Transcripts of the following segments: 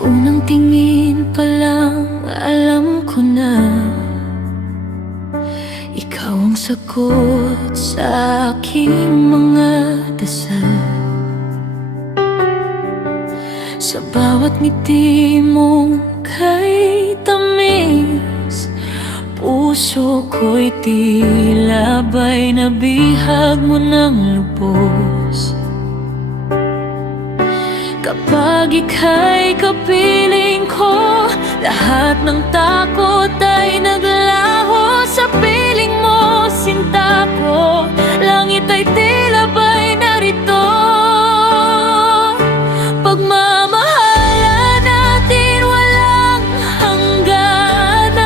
unang tingin pa lang alam ko na ikaw ang sagot sa aking mga dasal. Sa bawat ngiti mong kay tamis, puso ko'y tila ba'y nabihag mo ng lubos. Kapag ika'y kapiling ko, lahat ng takot ay naglaho. Sa piling mo, sinta ko, langit ay tila ba'y narito. Pagmamahalan natin walang hangganan,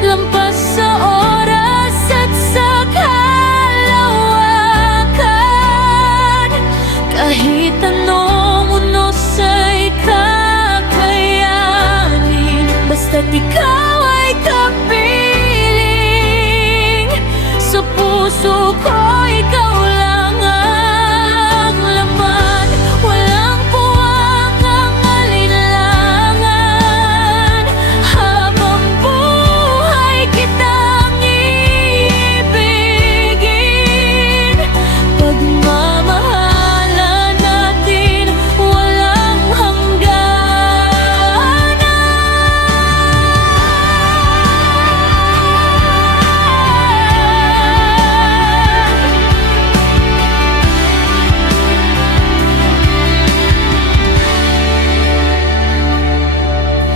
lampas sa oras at sa kalawakan. Kahit anong unos ay kakayanin, basta't ikaw ay kapiling. Sa puso ko ikaw lang ang laman, walang puwang ang alinlangan. Habang buhay kitang iibigin, pagmamahalan natin walang hangganan.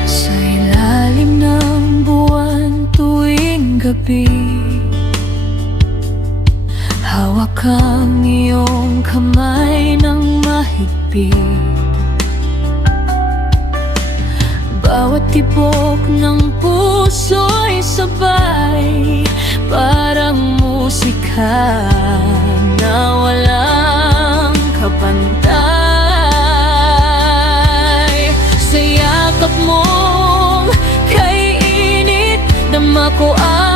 Sa ilalim ng buwan tuwing gabi, hawak ang iyong kamay ng mahigpit. Bawat tibok ng puso'y sabay, parang musika na walang kapantay. Sa yakap mong kay init, dama ko ang